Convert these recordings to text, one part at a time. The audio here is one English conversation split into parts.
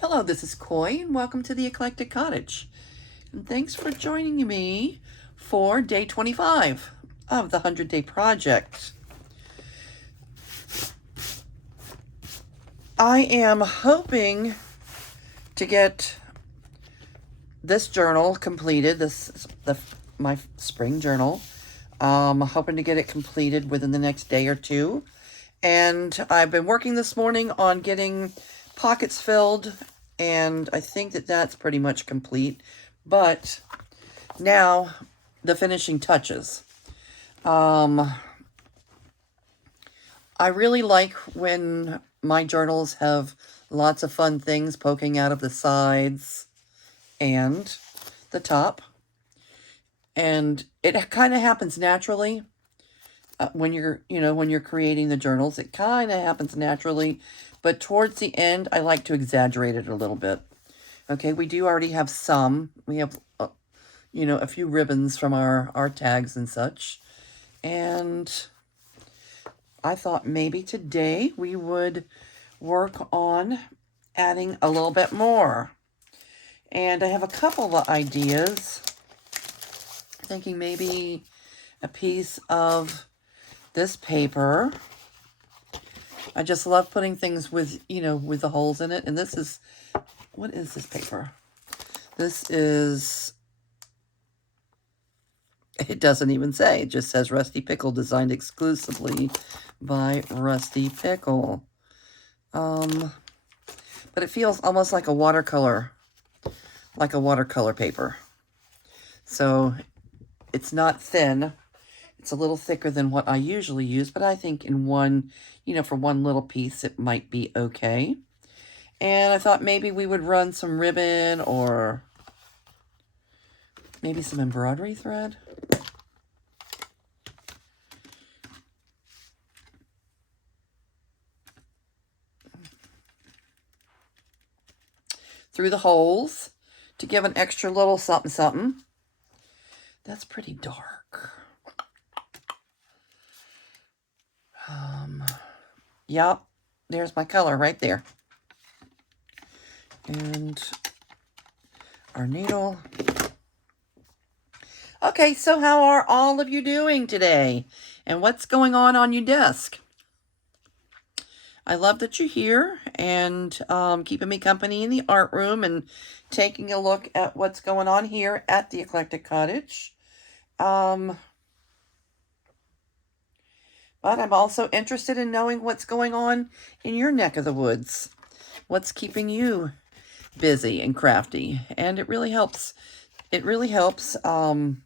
Hello, this is Coy, and welcome to the Eclectic Cottage. And thanks for joining me for day 25 of the 100-Day Project. I am hoping to get this journal completed. This is my spring journal. Hoping to get it completed within the next day or two. And I've been working this morning on getting pockets filled, and I think that that's pretty much complete. But now the finishing touches. I really like when my journals have lots of fun things poking out of the sides and the top. And it kind of happens naturally when you're creating the journals. It kind of happens naturally, but towards the end, I like to exaggerate it a little bit. Okay, we do already have some. We have, a few ribbons from our tags and such. And I thought maybe today we would work on adding a little bit more. And I have a couple of ideas. Thinking maybe a piece of this paper. I just love putting things with the holes in it. And this is, what is this paper? This is, it doesn't even say. It just says Rusty Pickle, designed exclusively by Rusty Pickle. But it feels almost like a watercolor paper. So it's not thin. It's a little thicker than what I usually use, but I think in one, for one little piece, it might be okay. And I thought maybe we would run some ribbon or maybe some embroidery thread. Through the holes to give an extra little something something. That's pretty dark. Yep, there's my color right there. And our needle. Okay, so how are all of you doing today? And what's going on your desk? I love that you're here and keeping me company in the art room and taking a look at what's going on here at the Eclectic Cottage. But I'm also interested in knowing what's going on in your neck of the woods. What's keeping you busy and crafty. And it really helps. It really helps, not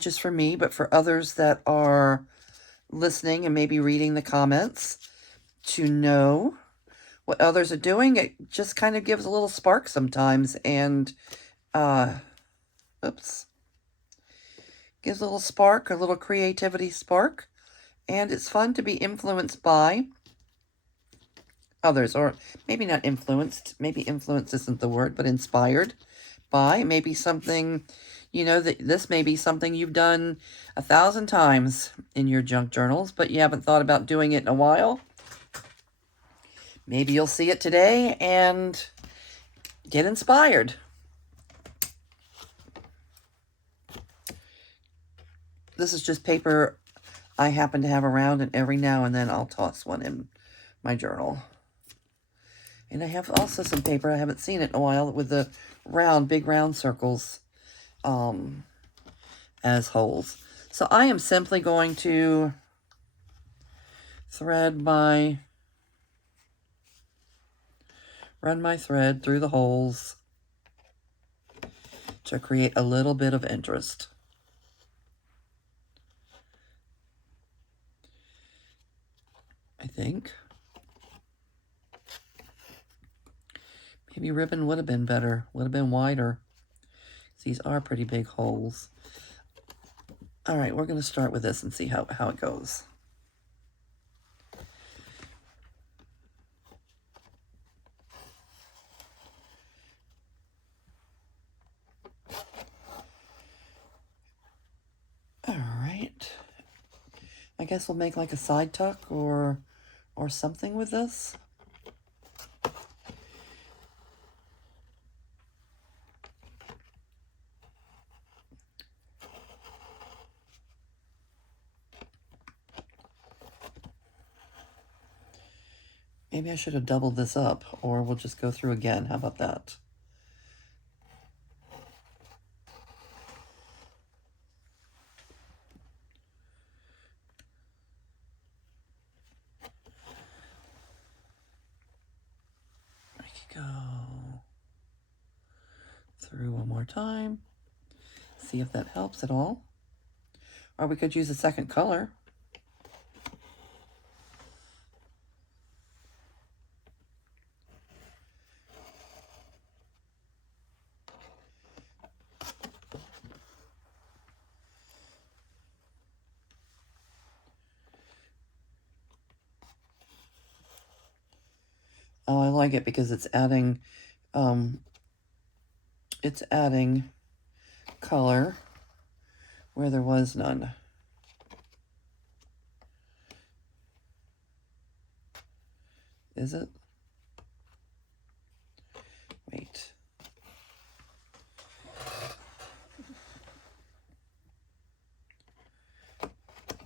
just for me, but for others that are listening and maybe reading the comments to know what others are doing. It just kind of gives a little spark sometimes. And, gives a little spark, a little creativity spark, and it's fun to be influenced by others, or maybe not influenced, maybe influenced isn't the word, but inspired by maybe something, that this may be something you've done 1,000 times in your junk journals, but you haven't thought about doing it in a while. Maybe you'll see it today and get inspired. This is just paper I happen to have around, and every now and then I'll toss one in my journal. And I have also some paper, I haven't seen it in a while, with the big round circles as holes. So I am simply going to run my thread through the holes to create a little bit of interest. I think. Maybe ribbon would have been better, would have been wider. These are pretty big holes. All right, we're going to start with this and see how it goes. All right. I guess we'll make like a side tuck or something with this. Maybe I should have doubled this up, or we'll just go through again. How about that? I could go through one more time. See if that helps at all. Or we could use a second color. Oh, I like it because it's adding color where there was none. Is it? Wait.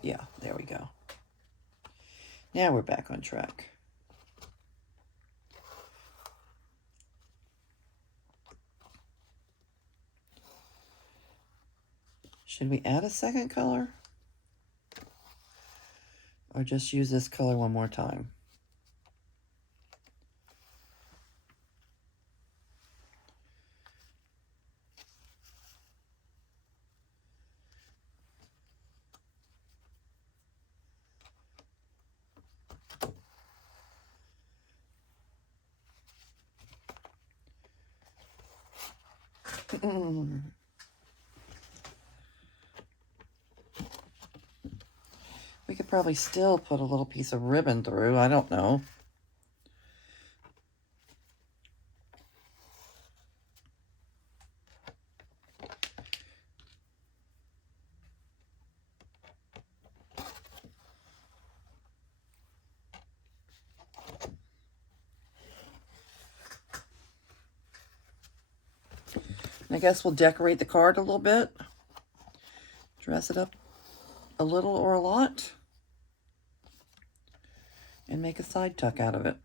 Yeah, there we go. Now we're back on track. Should we add a second color? Or just use this color one more time? We could probably still put a little piece of ribbon through. I don't know. I guess we'll decorate the card a little bit. Dress it up a little or a lot. And make a side tuck out of it.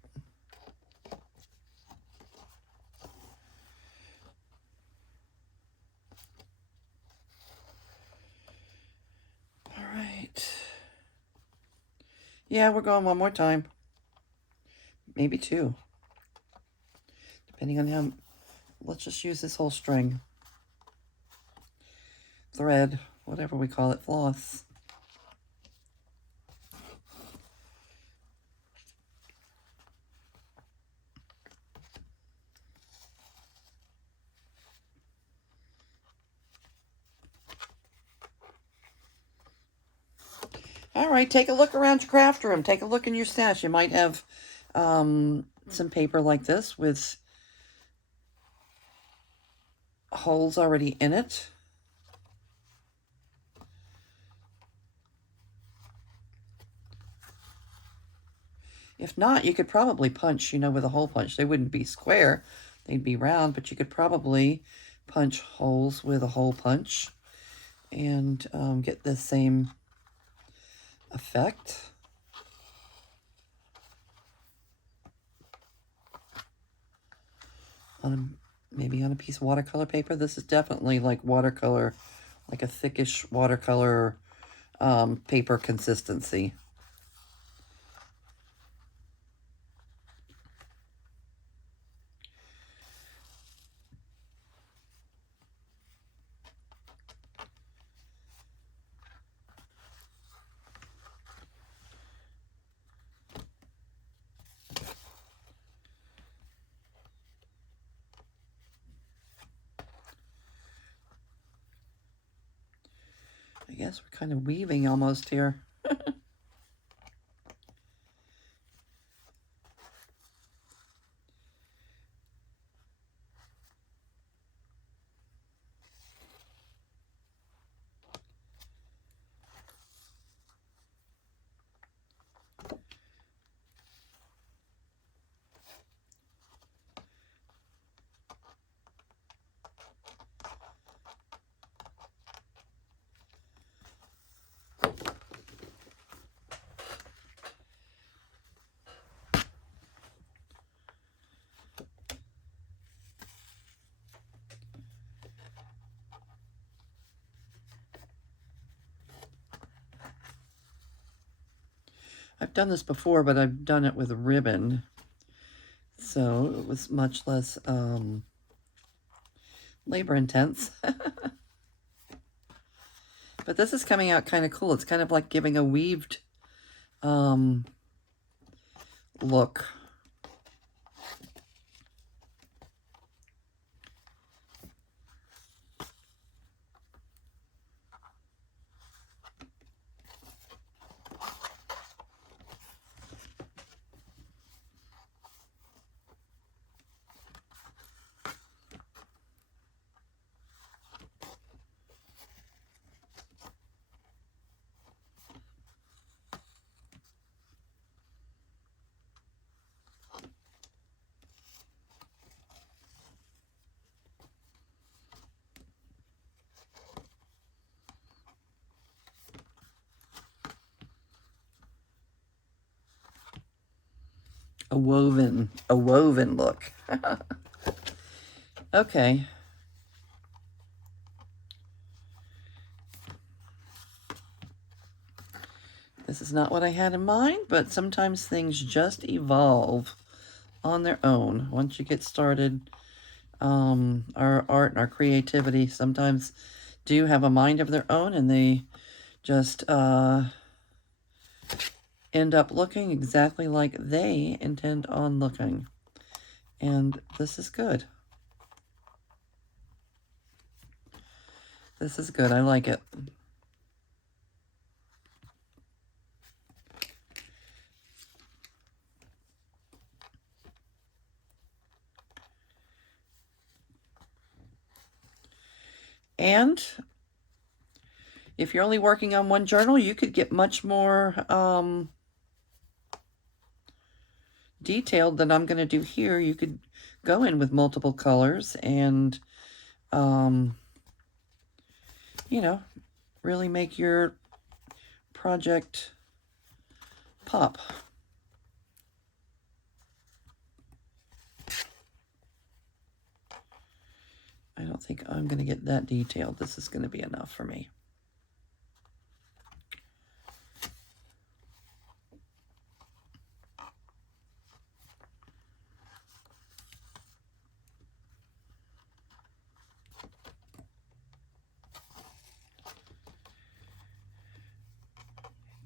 All right. Yeah, we're going one more time. Maybe two. Depending on how... Let's just use this whole string. Thread, whatever we call it, floss. All right, take a look around your craft room. Take a look in your stash. You might have some paper like this with holes already in it. If not, you could probably punch, with a hole punch. They wouldn't be square. They'd be round, but you could probably punch holes with a hole punch and get the same effect. Maybe on a piece of watercolor paper. This is definitely like watercolor, like a thickish watercolor paper consistency. I guess we're kind of weaving almost here. I've done this before, but I've done it with a ribbon. So it was much less labor intense. But this is coming out kind of cool. It's kind of like giving a weaved look. A woven look. Okay. This is not what I had in mind, but sometimes things just evolve on their own. Once you get started, our art and our creativity sometimes do have a mind of their own, and they just end up looking exactly like they intend on looking. And this is good. This is good. I like it. And if you're only working on one journal, you could get much more detailed than I'm going to do here. You could go in with multiple colors and, you know, really make your project pop. I don't think I'm going to get that detailed. This is going to be enough for me.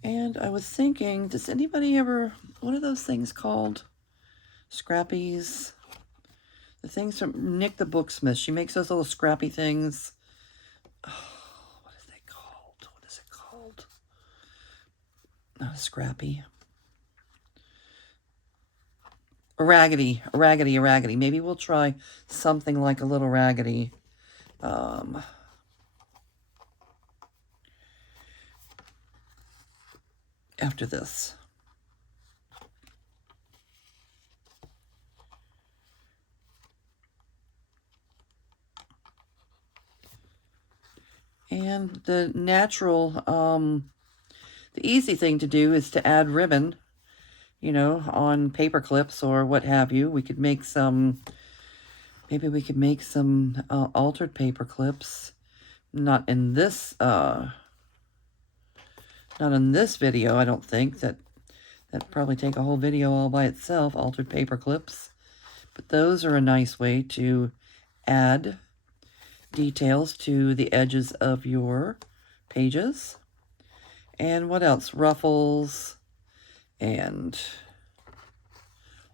And I was thinking, does anybody ever, what are those things called? Scrappies? The things from Nick the Booksmith. She makes those little scrappy things. Oh, what is that called? What is it called? Not a scrappy. A raggedy. Maybe we'll try something like a little raggedy. After this. And the natural, the easy thing to do is to add ribbon, you know, on paper clips or what have you. We could make some, maybe we could make some altered paper clips. Not in this, not in this video, I don't think. That'd probably take a whole video all by itself, altered paper clips. But those are a nice way to add details to the edges of your pages. And what else? Ruffles and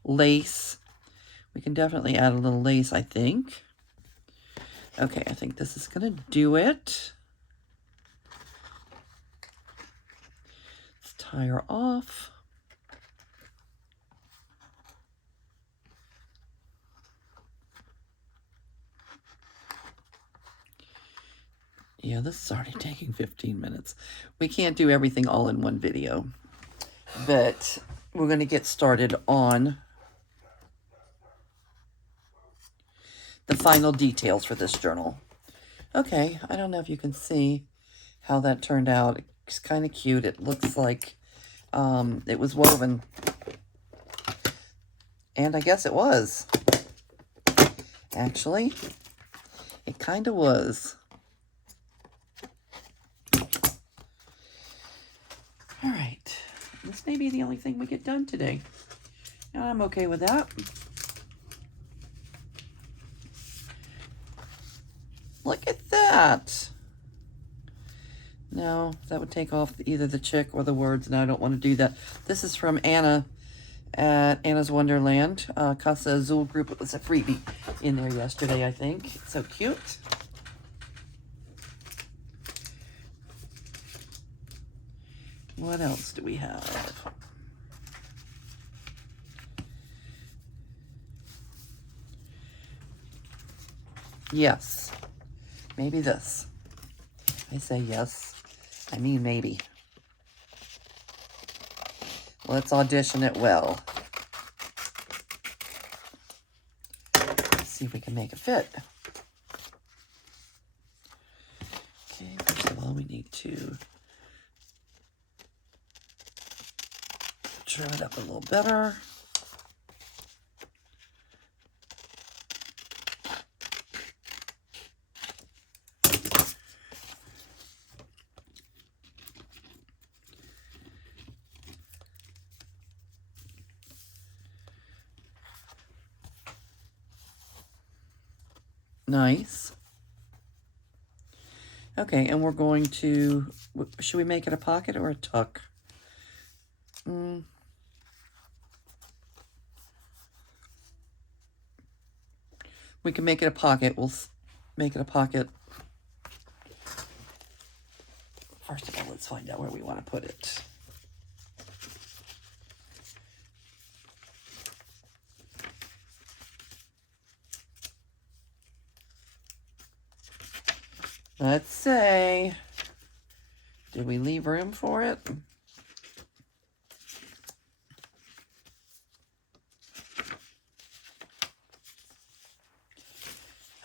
lace. We can definitely add a little lace, I think. Okay, I think this is going to do it. Let's tie her off. Yeah, this is already taking 15 minutes. We can't do everything all in one video, but we're going to get started on the final details for this journal. Okay, I don't know if you can see how that turned out. It's kind of cute. It looks like it was woven. And I guess it was. Actually, it kind of was. All right, this may be be the only thing we get done today. And I'm okay with that. Look at that. No, that would take off either the chick or the words, and I don't want to do that. This is from Anna at Anna's Wonderland. Casa Azul group. It was a freebie in there yesterday, I think. It's so cute. What else do we have? Yes. Maybe this. I say yes. I mean maybe. Let's audition it well. Let's see if we can make it fit. Okay, first of all, we need to trim it up a little better. Nice. Okay, and we're going to, should we make it a pocket or a tuck? We can make it a pocket. We'll make it a pocket. First of all, let's find out where we want to put it. Let's say, did we leave room for it?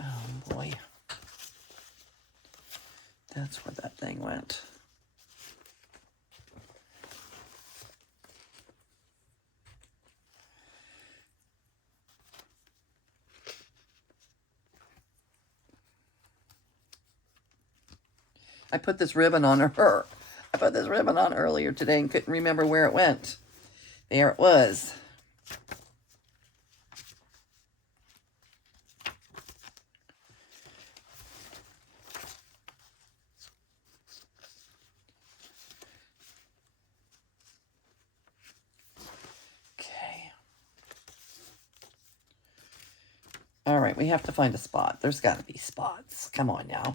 Oh boy. That's where that thing went. I put this ribbon on her. I put this ribbon on earlier today and couldn't remember where it went. There it was. Okay. All right, we have to find a spot. There's got to be spots. Come on now.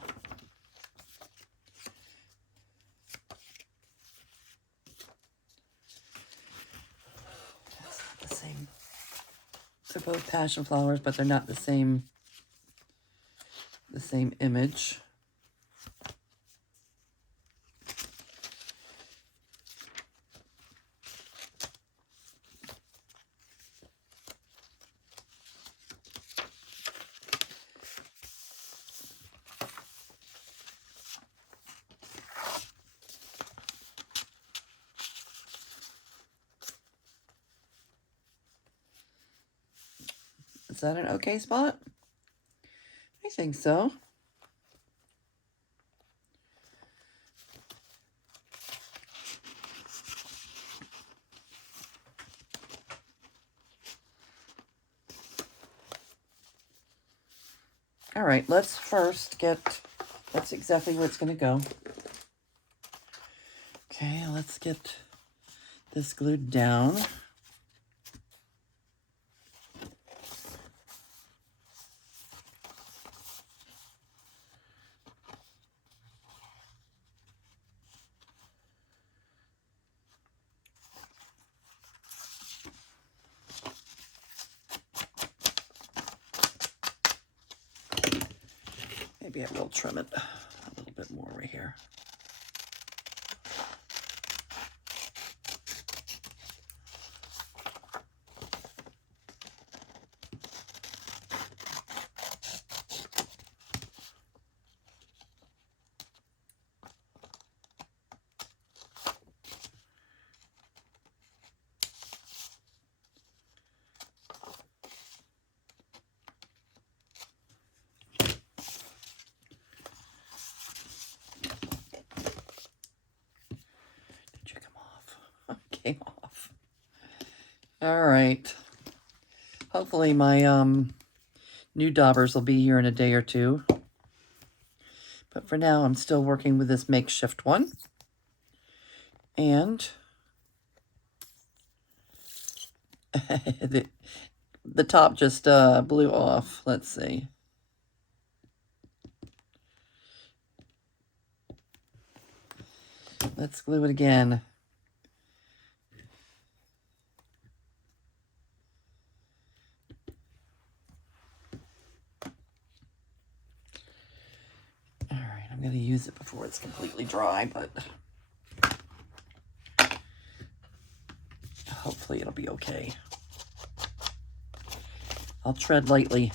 They're both passion flowers, but they're not the same image. Is that an okay spot? I think so. All right, let's first get, that's exactly where it's going to go. Okay, let's get this glued down. Maybe I will trim it a little bit more right here. All right. Hopefully my new daubers will be here in a day or two. But for now, I'm still working with this makeshift one. And the top just blew off. Let's see. Let's glue it again. All right, I'm going to use it before it's completely dry, but hopefully it'll be okay. I'll tread lightly.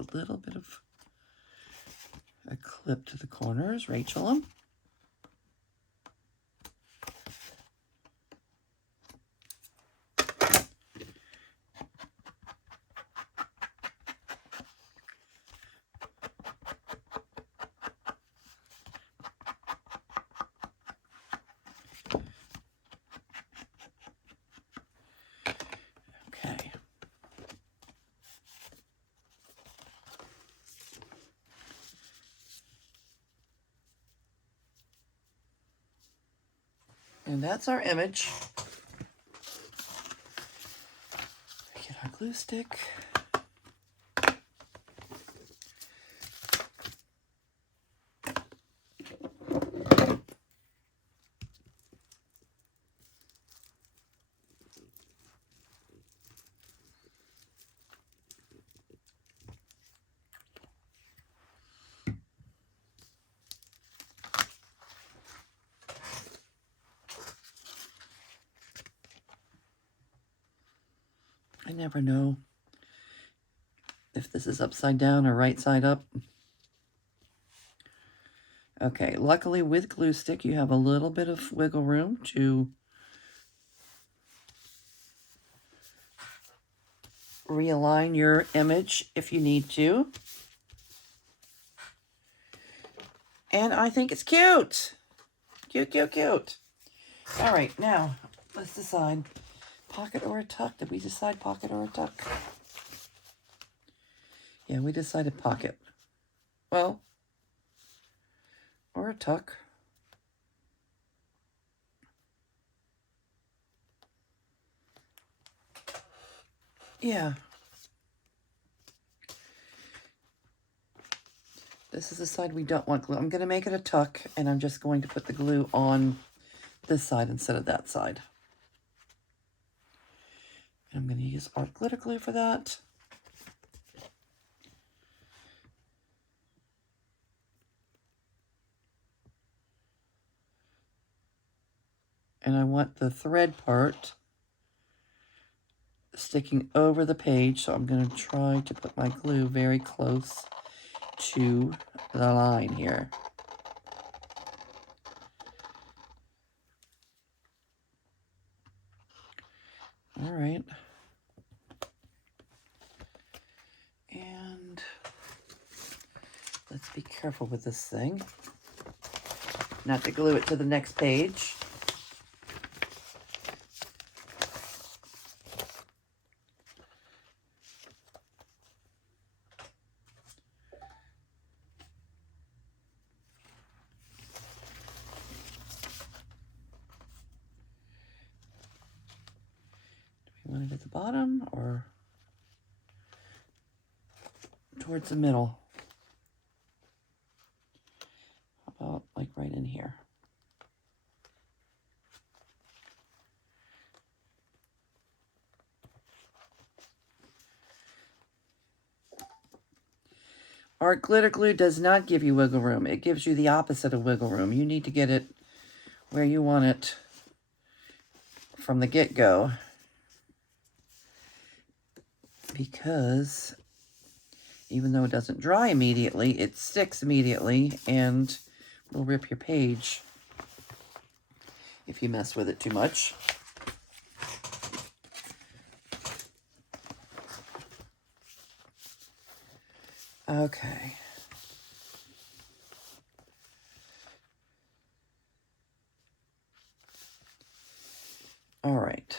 A little bit of a clip to the corners, Rachel 'em. Okay. And that's our image. Get our glue stick. I never know if this is upside down or right side up. Okay, luckily with glue stick, you have a little bit of wiggle room to realign your image if you need to. And I think it's cute. Cute, cute, cute. All right, now let's decide pocket or a tuck. Did we decide pocket or a tuck? Yeah, we decided pocket. Well, or a tuck. Yeah. This is the side we don't want glue. I'm going to make it a tuck, and I'm just going to put the glue on this side instead of that side. I'm going to use art glitter glue for that. And I want the thread part sticking over the page, so I'm going to try to put my glue very close to the line here. All right. And let's be careful with this thing, not to glue it to the next page. Do we want it at the bottom or towards the middle? How about like right in here? Art glitter glue does not give you wiggle room. It gives you the opposite of wiggle room. You need to get it where you want it from the get-go, because even though it doesn't dry immediately, it sticks immediately and will rip your page. if you mess with it too much. Okay. All right.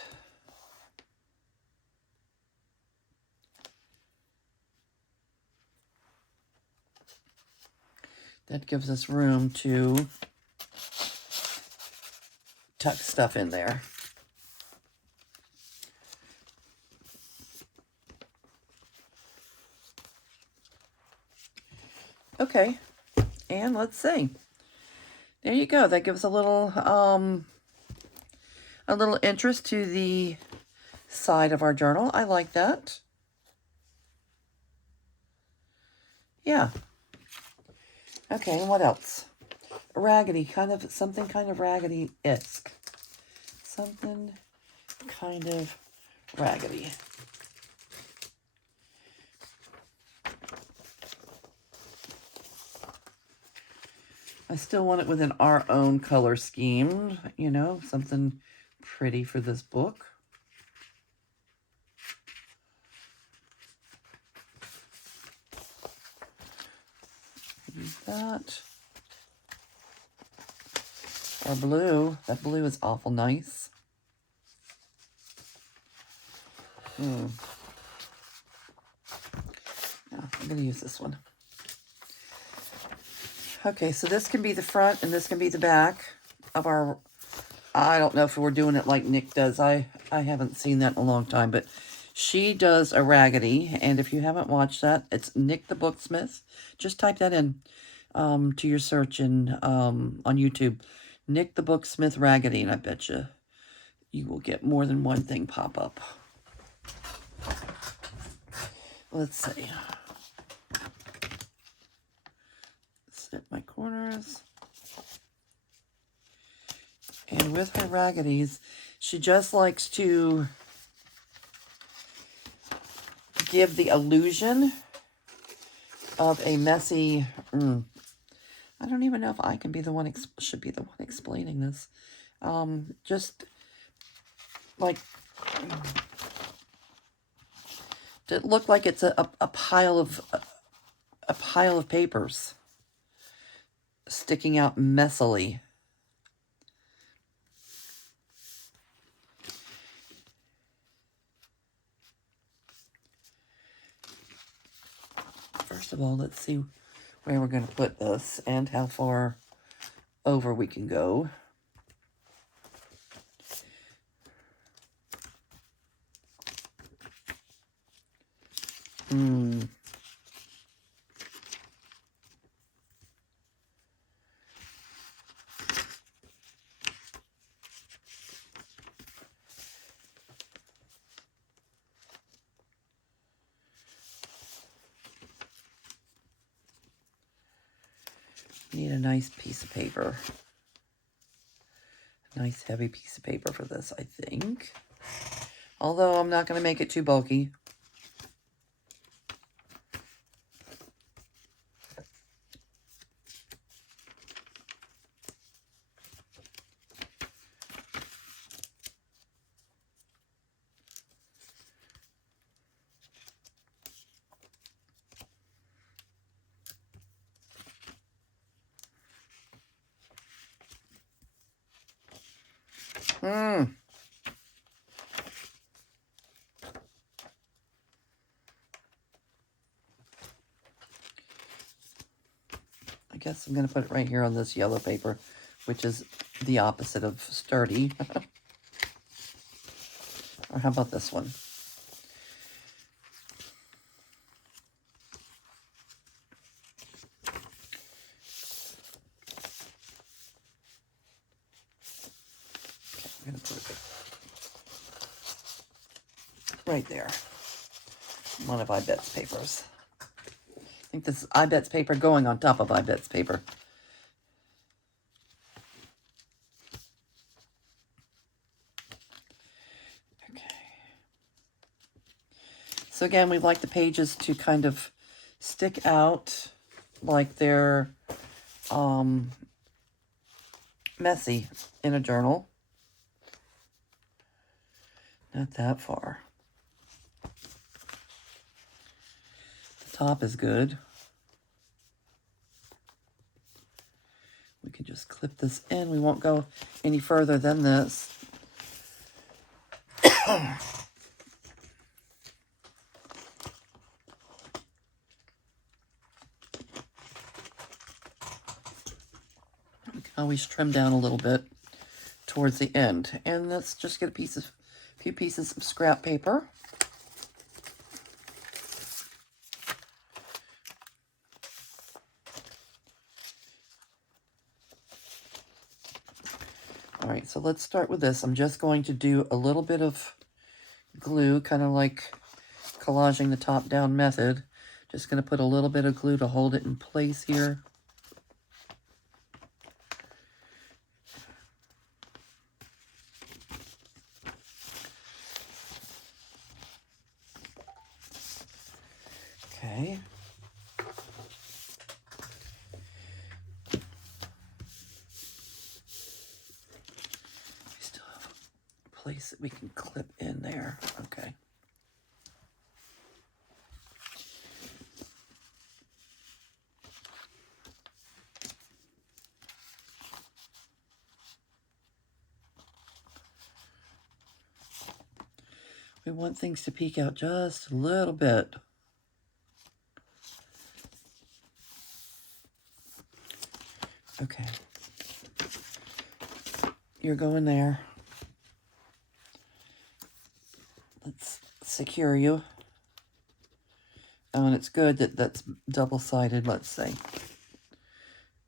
That gives us room to tuck stuff in there. Okay, and let's see. There you go. That gives a little interest to the side of our journal. I like that. Yeah. Okay, and what else? Raggedy, something kind of raggedy-esque. Something kind of raggedy. I still want it within our own color scheme, you know, something pretty for this book. Use that. Our blue, that blue is awful nice. Yeah, I'm going to use this one. Okay, so this can be the front and this can be the back of our, I don't know if we're doing it like Nick does. I haven't seen that in a long time, but she does a raggedy. And if you haven't watched that, it's Nick the Booksmith. Just type that in to your search on YouTube. Nick the Booksmith Raggedy, and I bet you will get more than one thing pop up. Let's see. Snip my corners. And with her raggedy's, she just likes to give the illusion of a messy... I don't even know if I can be the one, should be the one explaining this. Just like... it look like it's a pile of papers sticking out messily. First of all, let's see where we're going to put this and how far over we can go. Need a nice piece of paper. A nice heavy piece of paper for this, I think. Although I'm not going to make it too bulky. I guess I'm going to put it right here on this yellow paper, which is the opposite of sturdy. Or how about this one? Okay, I'm going to put it right there. One of I Bet's papers. I think this is I Bet's paper going on top of I Bet's paper. Okay. So again, we like the pages to kind of stick out like they're messy in a journal. Not that far. The top is good. We can just clip this in. We won't go any further than this. We can always trim down a little bit towards the end. And let's just get a few pieces of scrap paper. All right, so let's start with this. I'm just going to do a little bit of glue, kind of like collaging the top-down method. Just going to put a little bit of glue to hold it in place here. Okay. We still have a place that we can clip in there. Okay. We want things to peek out just a little bit. Okay. You're going there. Let's secure you. Oh, and it's good that that's double-sided, let's say.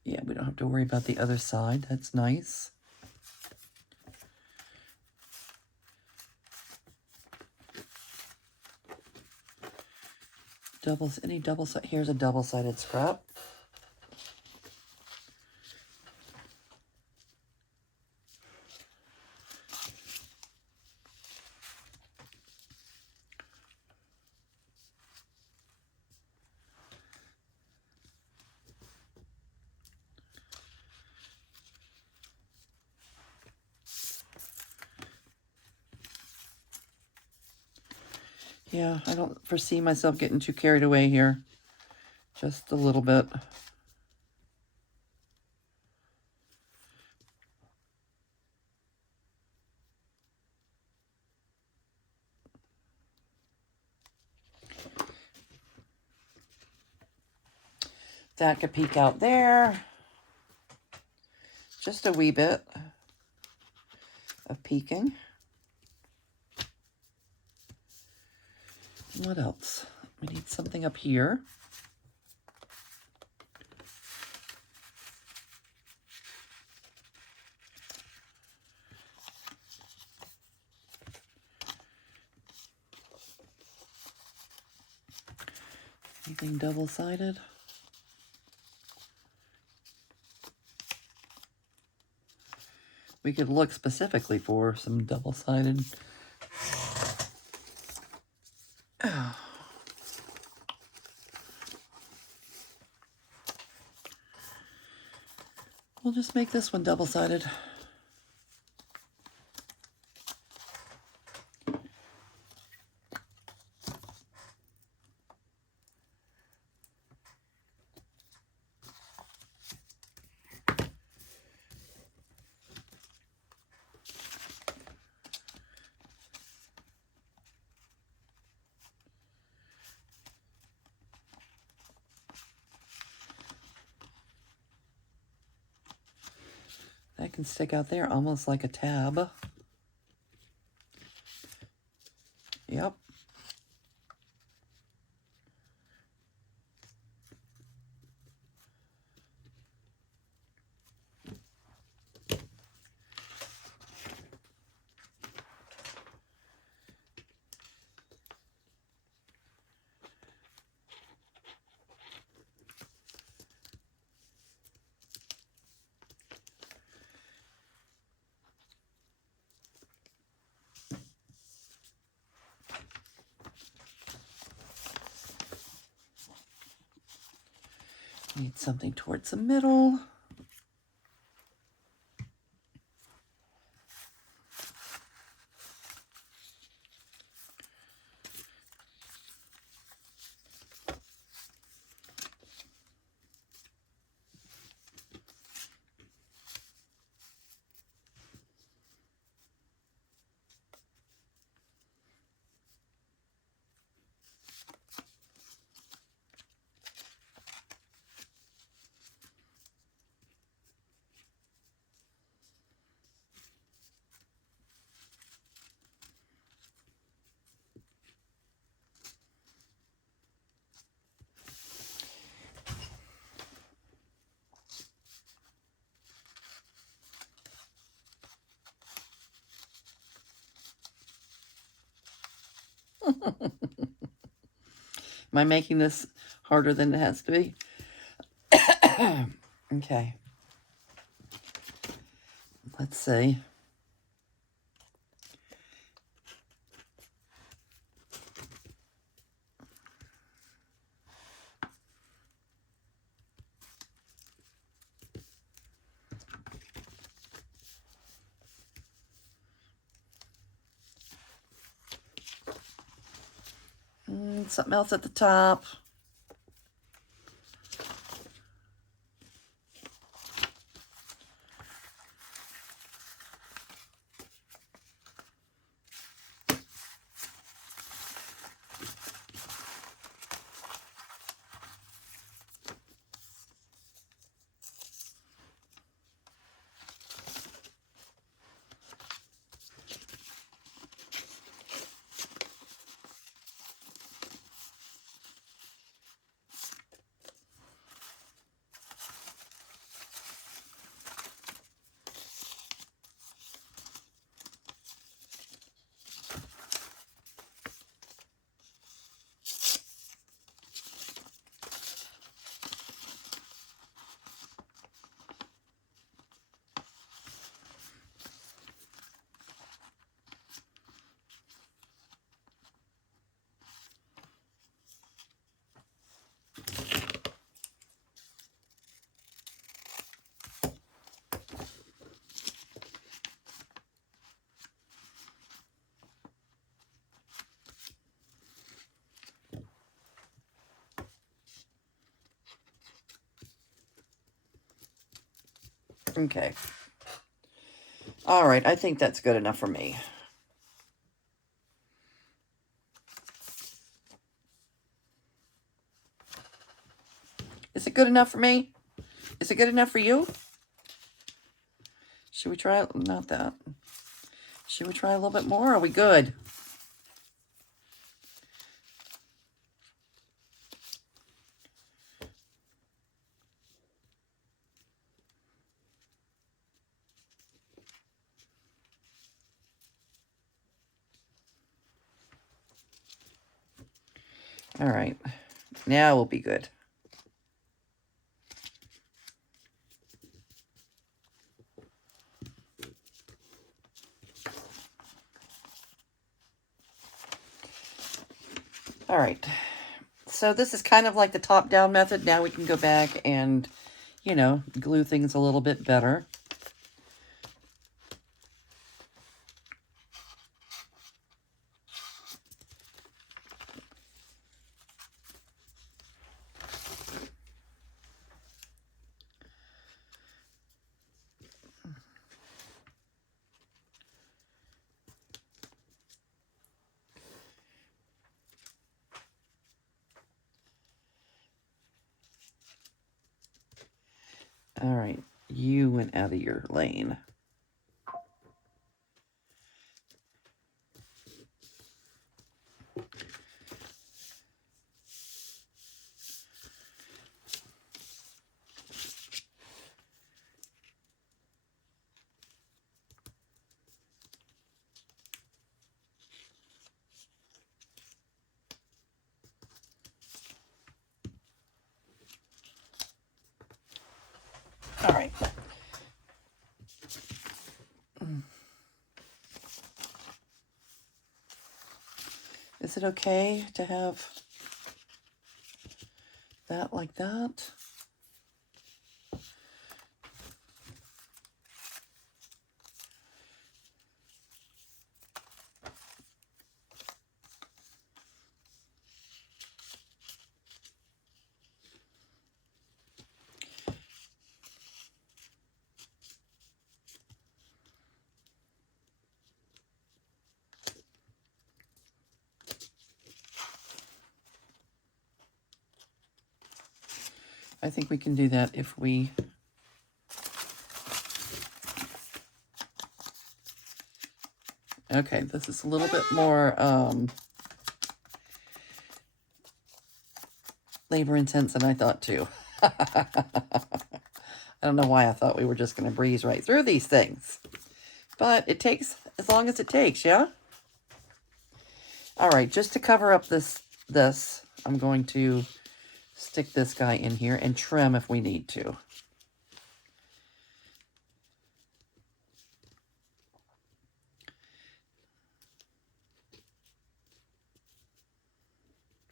Yeah, we don't have to worry about the other side. That's nice. Here's a double-sided scrap. Yeah, I don't foresee myself getting too carried away here. Just a little bit. That could peek out there. Just a wee bit of peeking. What else? We need something up here. Anything double-sided? We could look specifically for some double-sided. Oh. We'll just make this one double-sided. That can stick out there almost like a tab. Yep. Need something towards the middle. Am I making this harder than it has to be? Okay. Let's see. Something else at the top. Okay. All right, I think that's good enough for me. Is it good enough for me? Is it good enough for you? Should we try, not that. Should we try a little bit more? Are we good? All right, now we'll be good. All right, so this is kind of like the top-down method. Now we can go back and, you know, glue things a little bit better. All right, you went out of your lane. All right. Is it okay to have that like that? I think we can do that if we... Okay, this is a little bit more labor intense than I thought too. I don't know why I thought we were just going to breeze right through these things. But it takes as long as it takes, yeah? All right, just to cover up this, I'm going to stick this guy in here and trim if we need to.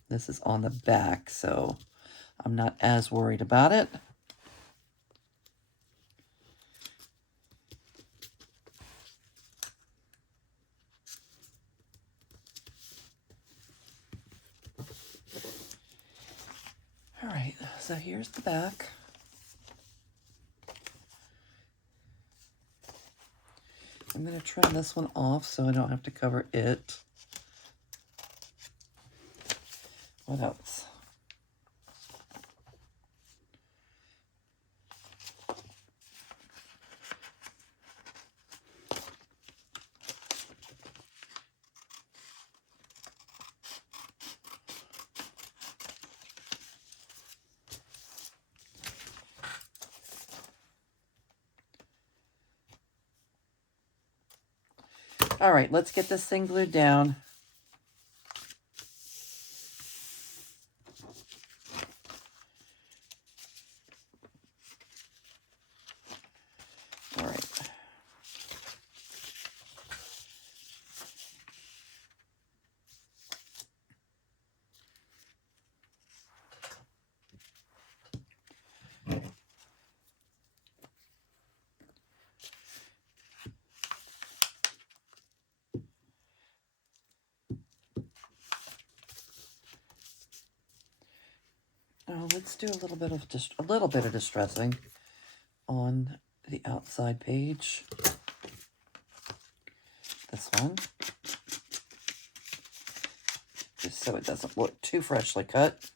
This is on the back, so I'm not as worried about it. All right, so here's the back. I'm going to trim this one off so I don't have to cover it. What else? All right, let's get this thing glued down. All right. Now let's do a little bit of distressing on the outside page. This one, just so it doesn't look too freshly cut.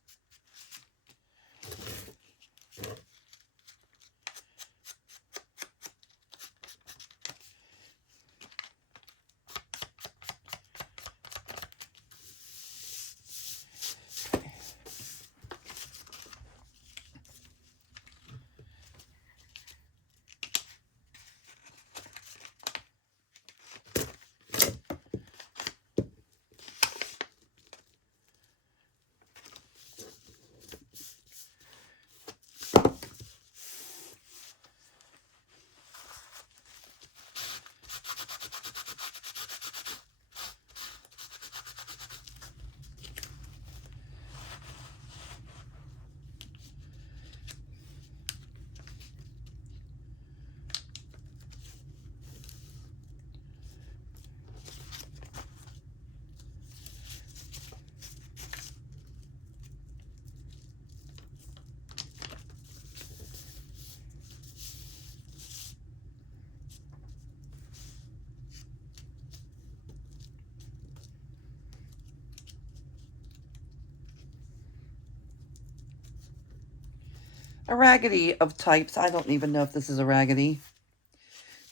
A raggedy of types. I don't even know if this is a raggedy,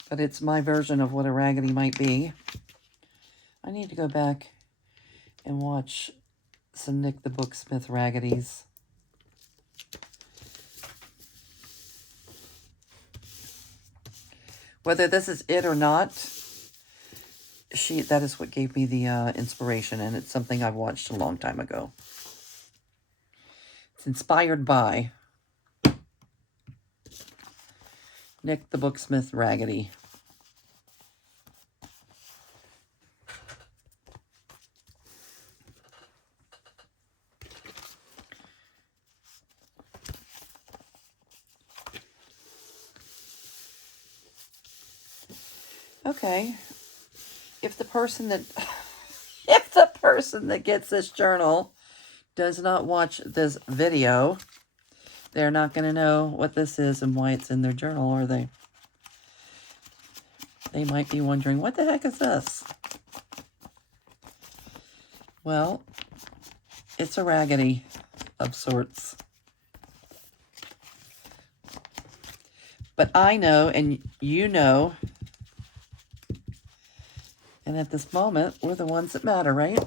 but it's my version of what a raggedy might be. I need to go back and watch some Nick the Booksmith raggedy's. Whether this is it or not, that is what gave me the inspiration, and it's something I've watched a long time ago. It's inspired by Nick the Booksmith Raggedy. Okay, if the person that gets this journal does not watch this video, they're not going to know what this is and why it's in their journal, are they? They might be wondering, what the heck is this? Well, it's a raggedy of sorts. But I know, and you know, and at this moment, we're the ones that matter, right?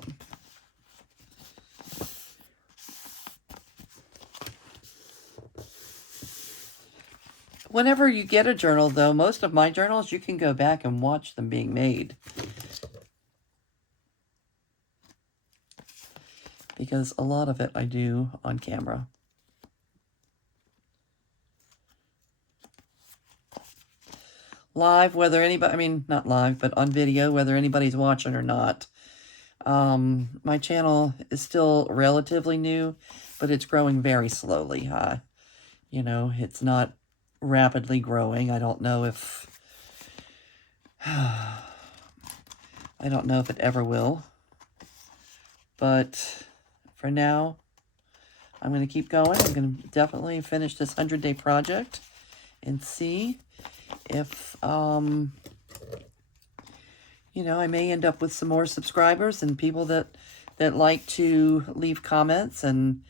Whenever you get a journal, though, most of my journals, you can go back and watch them being made. because a lot of it I do on camera. Live, whether anybody, I mean, not live, but on video, whether anybody's watching or not. My channel is still relatively new, but it's growing very slowly. You know, it's not rapidly growing. I don't know if I don't know if it ever will. But for now, I'm going to keep going. I'm going to definitely finish this 100-day project and see if, you know, I may end up with some more subscribers and people that like to leave comments and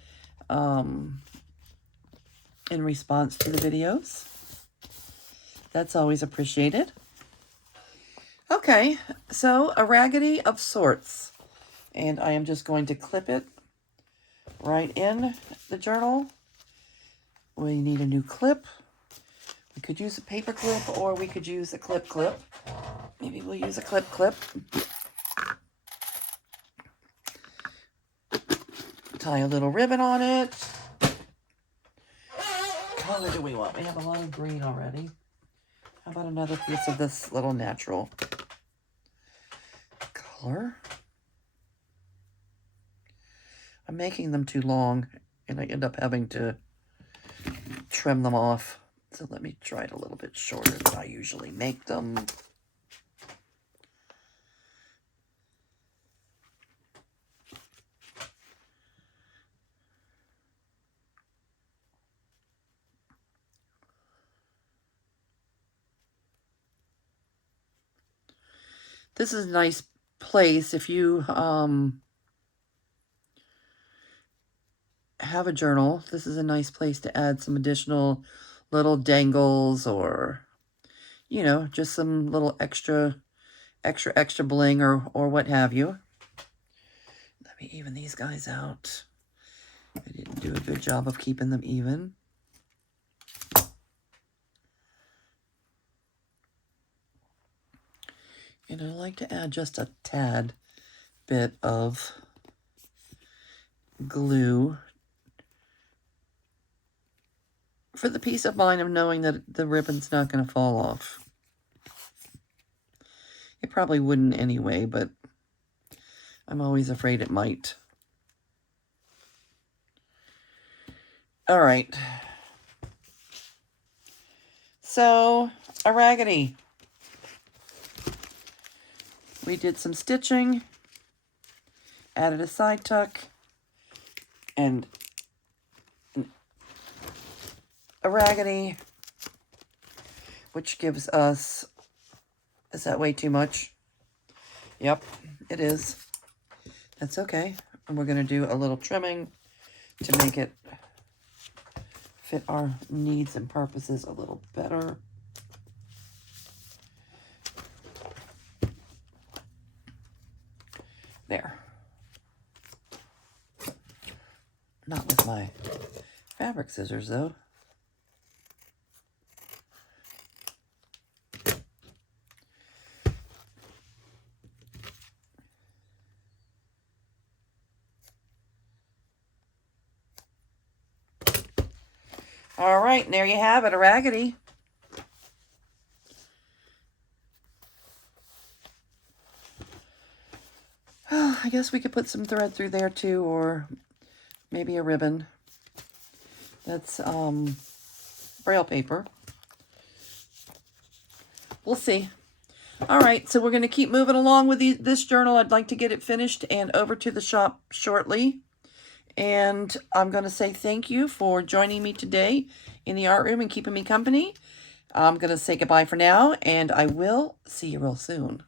in response to the videos. That's always appreciated. Okay, so a raggedy of sorts. And I am just going to clip it right in the journal. We need a new clip. We could use a paper clip or we could use a clip. Maybe we'll use a clip. Tie a little ribbon on it. What color do we want? We have a lot of green already. How about another piece of this little natural color? I'm making them too long and I end up having to trim them off. So let me try it a little bit shorter than I usually make them. This is a nice place if you have a journal. This is a nice place to add some additional little dangles or, you know, just some little extra bling or what have you. Let me even these guys out. I didn't do a good job of keeping them even. And I like to add just a tad bit of glue for the peace of mind of knowing that the ribbon's not going to fall off. It probably wouldn't anyway, but I'm always afraid it might. All right. So, a raggedy. We did some stitching, added a side tuck, and a raggedy, which gives us, is that way too much? Yep, it is. That's okay. And we're going to do a little trimming to make it fit our needs and purposes a little better. There. Not with my fabric scissors, though. All right, and there you have it, a raggedy. I guess we could put some thread through there too, or maybe a ribbon. That's braille paper. We'll see. All right, so we're going to keep moving along with this journal. I'd like to get it finished and over to the shop shortly. And I'm going to say thank you for joining me today in the art room and keeping me company. I'm going to say goodbye for now, and I will see you real soon.